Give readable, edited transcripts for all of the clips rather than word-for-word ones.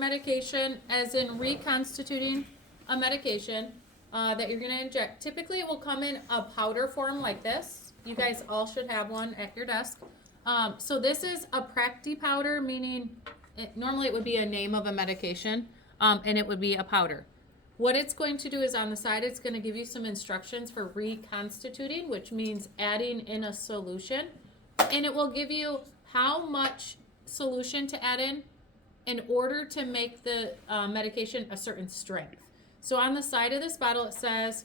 medication, as in reconstituting a medication that you're going to inject. Typically, it will come in a powder form like this. You guys all should have one at your desk. So this is a Practi powder, meaning normally it would be a name of a medication, and it would be a powder. What it's going to do is on the side, it's going to give you some instructions for reconstituting, which means adding in a solution. And it will give you how much solution to add in order to make the medication a certain strength. So on the side of this bottle, it says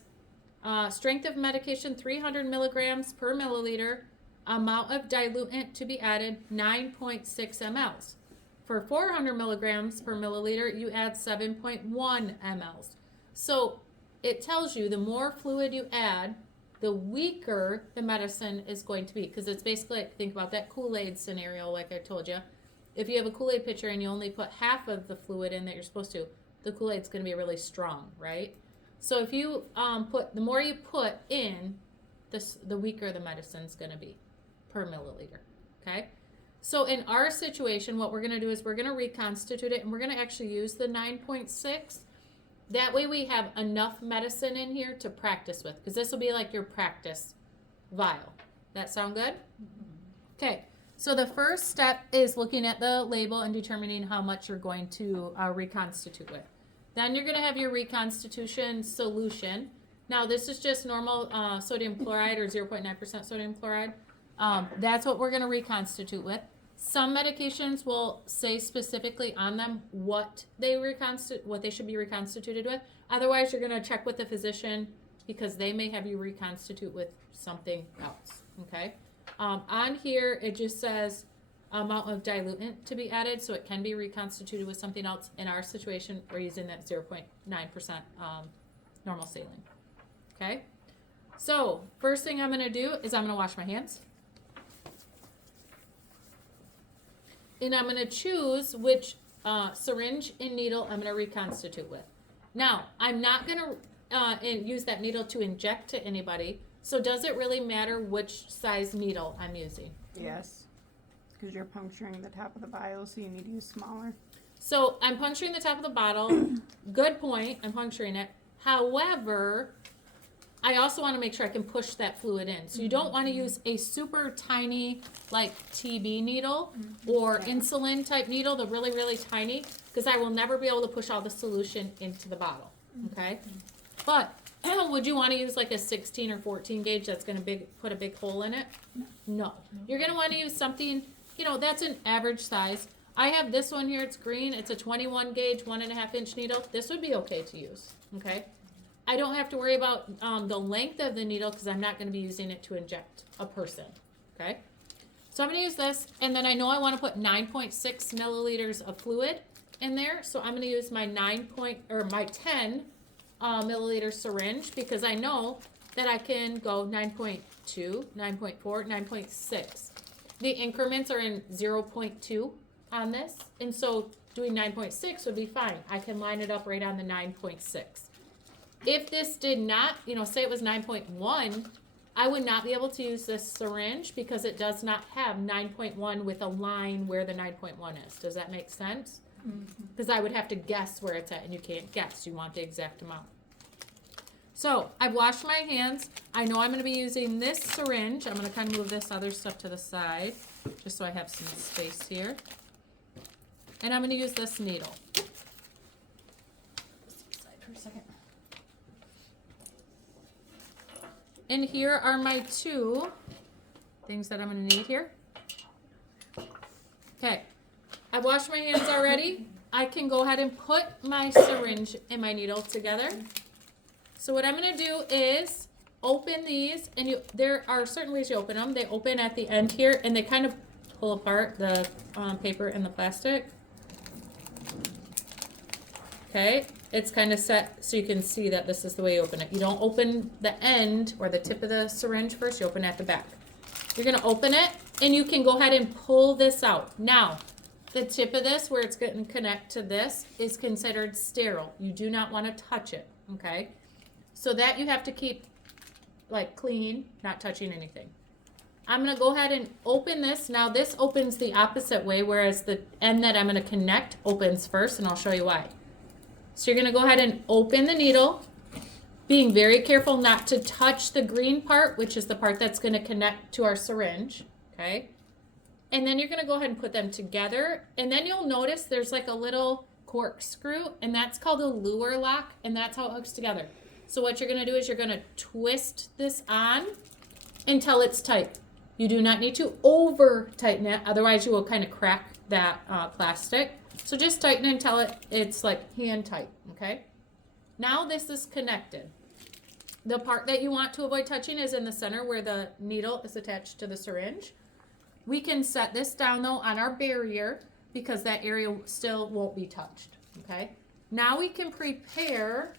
strength of medication 300 milligrams per milliliter, amount of diluent to be added 9.6 mLs. For 400 milligrams per milliliter, you add 7.1 mLs. So it tells you the more fluid you add, the weaker the medicine is going to be. Because it's basically, like, think about that Kool-Aid scenario like I told you. If you have a Kool-Aid pitcher and you only put half of the fluid in that you're supposed to, the Kool-Aid's going to be really strong, right? So if you the more you put in, the weaker the medicine's going to be per milliliter, okay? So in our situation, what we're going to do is we're going to reconstitute it, and we're going to actually use the 9.6. That way we have enough medicine in here to practice with, because this will be like your practice vial. That sound good? Okay, so the first step is looking at the label and determining how much you're going to reconstitute with. Then you're going to have your reconstitution solution. Now this is just normal sodium chloride or 0.9% sodium chloride. That's what we're going to reconstitute with. Some medications will say specifically on them what they should be reconstituted with. Otherwise, you're going to check with the physician because they may have you reconstitute with something else. Okay. On here, it just says amount of diluent to be added, so it can be reconstituted with something else. In our situation, we're using that 0.9% normal saline. Okay. So first thing I'm going to do is I'm going to wash my hands. And I'm going to choose which syringe and needle I'm going to reconstitute with. Now, I'm not going to use that needle to inject to anybody. So does it really matter which size needle I'm using? Yes, because you're puncturing the top of the vial, so you need to use smaller. So I'm puncturing the top of the bottle. Good point. I'm puncturing it. However, I also want to make sure I can push that fluid in. So you don't want to use a super tiny, like TB needle or insulin type needle, the really, really tiny, because I will never be able to push all the solution into the bottle, okay? But would you want to use like a 16 or 14 gauge that's going to put a big hole in it? No. You're going to want to use something, that's an average size. I have this one here. It's green. It's a 21 gauge, 1.5 inch needle. This would be okay to use, okay? I don't have to worry about the length of the needle because I'm not going to be using it to inject a person, okay? So I'm going to use this, and then I know I want to put 9.6 milliliters of fluid in there, so I'm going to use my 10 milliliter syringe because I know that I can go 9.2, 9.4, 9.6. The increments are in 0.2 on this, and so doing 9.6 would be fine. I can line it up right on the 9.6. If this did not, say it was 9.1, I would not be able to use this syringe because it does not have 9.1 with a line where the 9.1 is. Does that make sense? Because I would have to guess where it's at, and you can't guess. You want the exact amount. So I've washed my hands. I know I'm going to be using this syringe. I'm going to kind of move this other stuff to the side just so I have some space here. And I'm going to use this needle. And here are my two things that I'm going to need here. Okay, I've washed my hands already. I can go ahead and put my syringe and my needle together. So what I'm going to do is open these, and there are certain ways you open them. They open at the end here, and they kind of pull apart the paper and the plastic. Okay. It's kind of set so you can see that this is the way you open it. You don't open the end or the tip of the syringe first. You open at the back. You're going to open it, and you can go ahead and pull this out. Now, the tip of this, where it's going to connect to this, is considered sterile. You do not want to touch it, okay? So that you have to keep, like, clean, not touching anything. I'm going to go ahead and open this. Now this opens the opposite way, whereas the end that I'm going to connect opens first, and I'll show you why. So you're going to go ahead and open the needle, being very careful not to touch the green part, which is the part that's going to connect to our syringe, okay? And then you're going to go ahead and put them together, and then you'll notice there's like a little corkscrew, and that's called a lure lock, and that's how it hooks together. So what you're going to do is you're going to twist this on until it's tight. You do not need to over tighten it, otherwise you will kind of crack that plastic. So just tighten it until it's like hand tight, okay? Now this is connected. The part that you want to avoid touching is in the center where the needle is attached to the syringe. We can set this down though on our barrier because that area still won't be touched, okay? Now we can prepare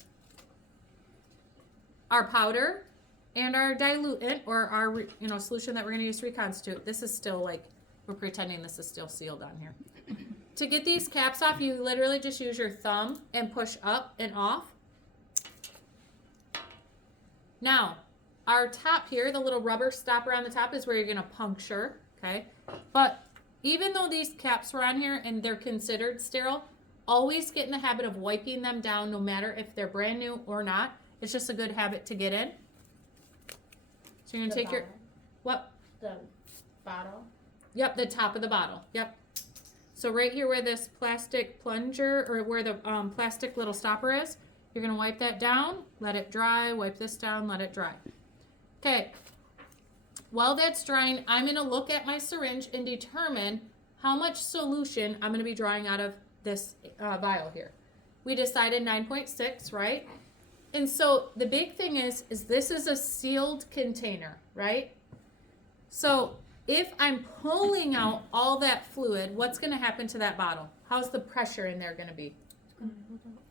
our powder and our diluent, or our solution that we're going to use to reconstitute. This is still like, we're pretending this is still sealed on here. To get these caps off, you literally just use your thumb and push up and off. Now, our top here, the little rubber stopper on the top is where you're going to puncture, okay? But even though these caps were on here and they're considered sterile, always get in the habit of wiping them down no matter if they're brand new or not. It's just a good habit to get in. So you're going to take your, what? The bottle. Yep, the top of the bottle. Yep. So right here where this plastic plunger, or where the plastic little stopper is, you're going to wipe that down, let it dry, wipe this down, let it dry. Okay. While that's drying, I'm going to look at my syringe and determine how much solution I'm going to be drawing out of this vial here. We decided 9.6, right? And so the big thing is this is a sealed container, right? So if I'm pulling out all that fluid, what's going to happen to that bottle? How's the pressure in there going to be?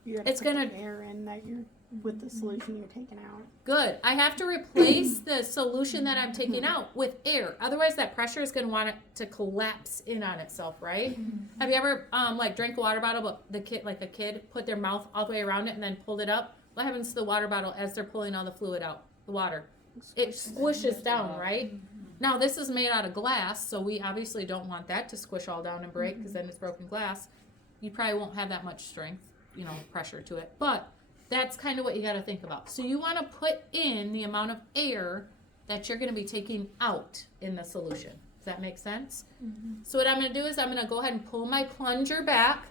It's going to air in that you're with the solution you're taking out. Good. I have to replace the solution that I'm taking out with air. Otherwise, that pressure is going to want it to collapse in on itself, right? Have you ever drank a water bottle, but a kid put their mouth all the way around it and then pulled it up? What happens to the water bottle as they're pulling all the fluid out, the water? It squishes down, right? Now, this is made out of glass, so we obviously don't want that to squish all down and break because then it's broken glass. You probably won't have that much strength, pressure to it. But that's kind of what you got to think about. So you want to put in the amount of air that you're going to be taking out in the solution. Does that make sense? So what I'm going to do is I'm going to go ahead and pull my plunger back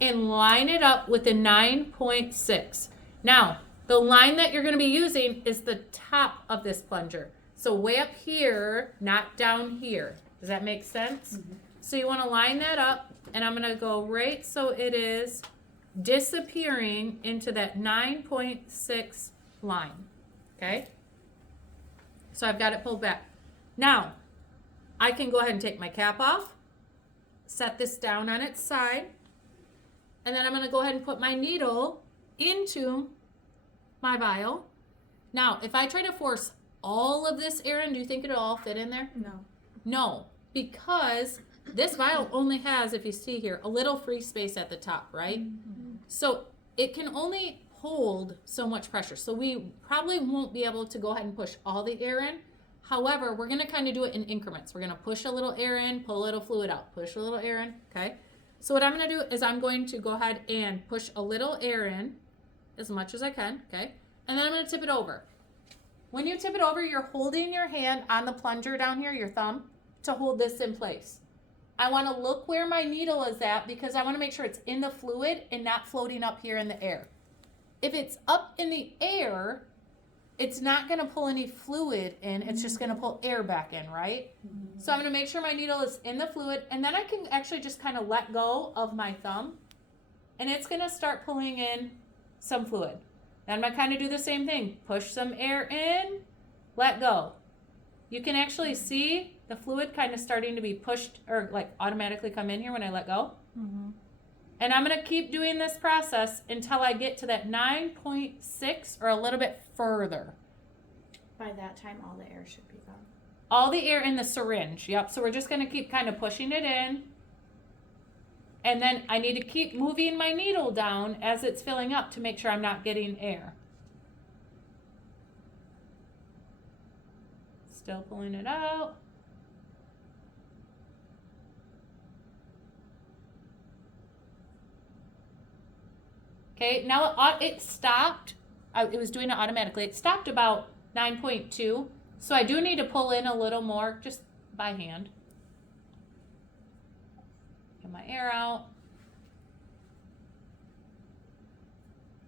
and line it up with the 9.6. Now, the line that you're going to be using is the top of this plunger. So way up here, not down here. Does that make sense? So you want to line that up, and I'm going to go right so it is disappearing into that 9.6 line. Okay? So I've got it pulled back. Now, I can go ahead and take my cap off, set this down on its side, and then I'm going to go ahead and put my needle into my vial. Now, if I try to force all of this air in, do you think it'll all fit in there? No. No, because this vial only has, if you see here, a little free space at the top, right? So it can only hold so much pressure. So we probably won't be able to go ahead and push all the air in. However, we're going to kind of do it in increments. We're going to push a little air in, pull a little fluid out, push a little air in, okay? So what I'm going to do is I'm going to go ahead and push a little air in as much as I can, okay? And then I'm going to tip it over. When you tip it over, you're holding your hand on the plunger down here, your thumb, to hold this in place. I want to look where my needle is at because I want to make sure it's in the fluid and not floating up here in the air. If it's up in the air, it's not going to pull any fluid in. It's just going to pull air back in, right? So I'm going to make sure my needle is in the fluid, and then I can actually just kind of let go of my thumb, and it's going to start pulling in some fluid. Then I'm going to kind of do the same thing. Push some air in, let go. You can actually see the fluid kind of starting to be pushed or like automatically come in here when I let go. And I'm going to keep doing this process until I get to that 9.6 or a little bit further. By that time, all the air should be gone. All the air in the syringe. Yep. So we're just going to keep kind of pushing it in. And then I need to keep moving my needle down as it's filling up to make sure I'm not getting air. Still pulling it out. Okay, now it stopped. It was doing it automatically. It stopped about 9.2. So I do need to pull in a little more just by hand. Get my air out.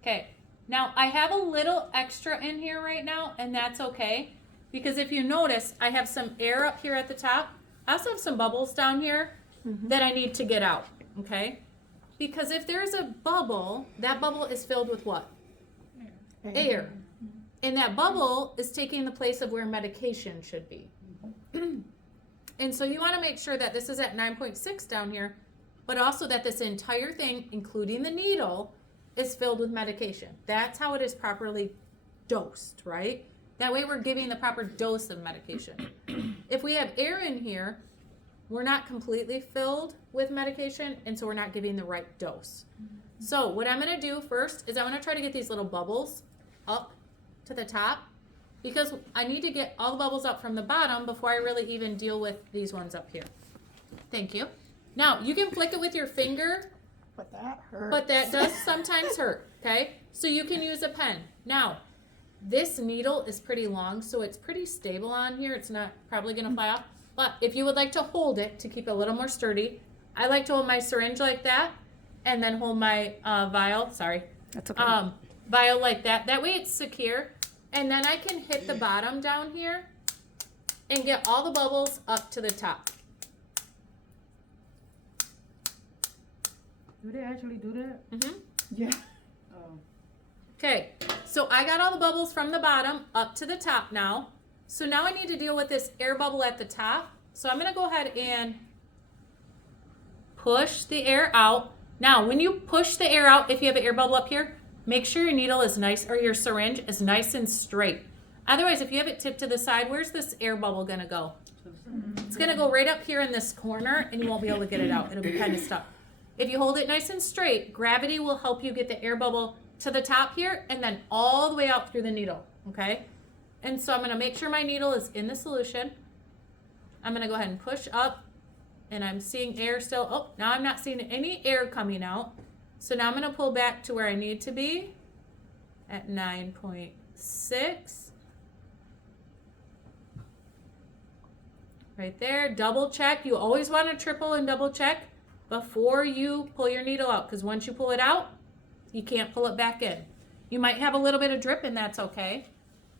Okay, now I have a little extra in here right now, and that's okay. Because if you notice, I have some air up here at the top. I also have some bubbles down here that I need to get out, okay? Because if there's a bubble, that bubble is filled with what? Air. And that bubble is taking the place of where medication should be. And so you want to make sure that this is at 9.6 down here, but also that this entire thing, including the needle, is filled with medication. That's how it is properly dosed, right? That way we're giving the proper dose of medication. If we have air in here, we're not completely filled with medication, and so we're not giving the right dose. So what I'm going to do first is I'm going to try to get these little bubbles up to the top, because I need to get all the bubbles up from the bottom before I really even deal with these ones up here. Thank you. Now, you can flick it with your finger, But that hurts. but that does sometimes hurt, okay? So you can use a pen. Now, this needle is pretty long, so it's pretty stable on here. It's not probably going to fly off. But if you would like to hold it to keep it a little more sturdy, I like to hold my syringe like that and then hold my vial, That's okay. vial like that. That way it's secure. And then I can hit the bottom down here and get all the bubbles up to the top. Do they actually do that? Mm-hmm. Yeah. Oh. Okay, so I got all the bubbles from the bottom up to the top now. So now I need to deal with this air bubble at the top. So I'm going to go ahead and push the air out. Now, when you push the air out, if you have an air bubble up here, make sure your needle is nice, or your syringe is nice and straight. Otherwise, if you have it tipped to the side, where's this air bubble going to go? It's going to go right up here in this corner, and you won't be able to get it out. It'll be kind of stuck. If you hold it nice and straight, gravity will help you get the air bubble to the top here and then all the way out through the needle, okay? And so I'm going to make sure my needle is in the solution. I'm going to go ahead and push up, and I'm seeing air still. Oh, now I'm not seeing any air coming out. So now I'm going to pull back to where I need to be at 9.6. Right there. Double check. You always want to triple and double check before you pull your needle out, because once you pull it out, you can't pull it back in. You might have a little bit of drip, and that's okay.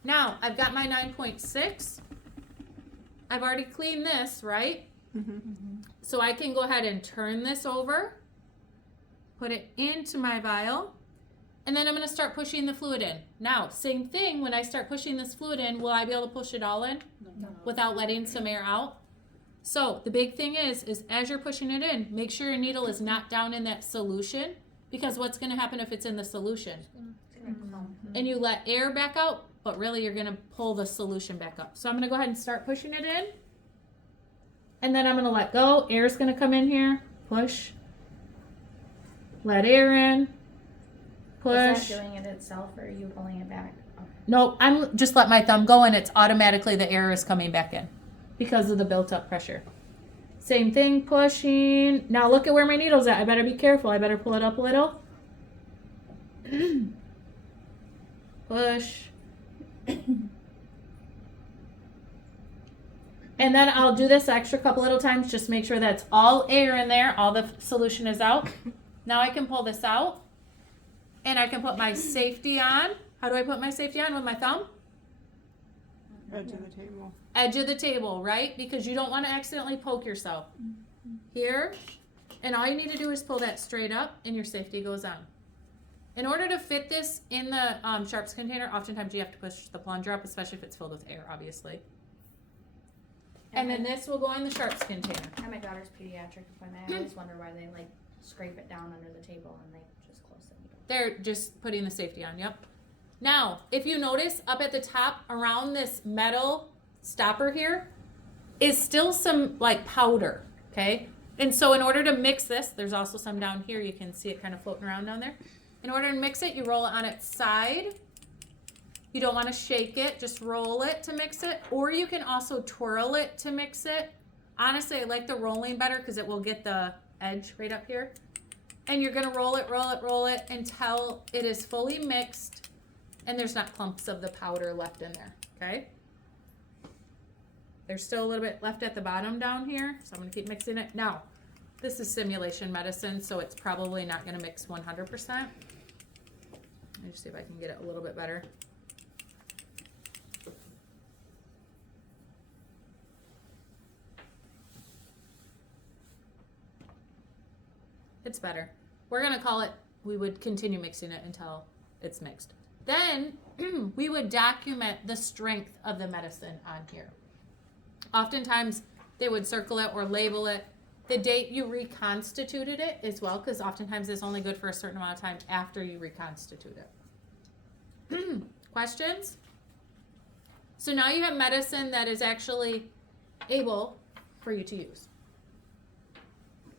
Now, I've got my 9.6. I've already cleaned this, right? So I can go ahead and turn this over, put it into my vial, and then I'm going to start pushing the fluid in. Now, same thing, when I start pushing this fluid in, will I be able to push it all in without letting some air out? So the big thing is as you're pushing it in, make sure your needle is not down in that solution, because what's going to happen if it's in the solution? And you let air back out, but really you're going to pull the solution back up. So I'm going to go ahead and start pushing it in. And then I'm going to let go. Air's going to come in here. Push. Let air in. Push. Is that doing it itself, or are you pulling it back? Okay. No, I'm just let my thumb go, and it's automatically the air is coming back in because of the built up pressure. Same thing, pushing. Now look at where my needle's at. I better be careful. I better pull it up a little. Push. And then I'll do this extra couple little times. Just make sure that's all air in there. All the solution is out. Now I can pull this out. And I can put my safety on. How do I put my safety on? With my thumb? Edge of the table. Edge of the table, right? Because you don't want to accidentally poke yourself. Here. And all you need to do is pull that straight up, and your safety goes on. In order to fit this in the sharps container, oftentimes you have to push the plunger up, especially if it's filled with air, obviously. And then this will go in the sharps container. At my daughter's pediatric appointment, I always wonder why they like scrape it down under the table and they just close the needle. They're just putting the safety on, yep. Now, if you notice up at the top around this metal stopper here is still some like powder, okay? And so in order to mix this, there's also some down here. You can see it kind of floating around down there. In order to mix it, you roll it on its side. You don't want to shake it, just roll it to mix it. Or you can also twirl it to mix it. Honestly, I like the rolling better because it will get the edge right up here. And you're gonna roll it until it is fully mixed and there's not clumps of the powder left in there, okay? There's still a little bit left at the bottom down here, so I'm gonna keep mixing it. Now, this is simulation medicine, so it's probably not gonna mix 100%. Let me just see if I can get it a little bit better. It's better. We're gonna call it, we would continue mixing it until it's mixed. Then we would document the strength of the medicine on here. Oftentimes they would circle it or label it, the date you reconstituted it as well, because oftentimes it's only good for a certain amount of time after you reconstitute it. Questions? So now you have medicine that is actually able for you to use.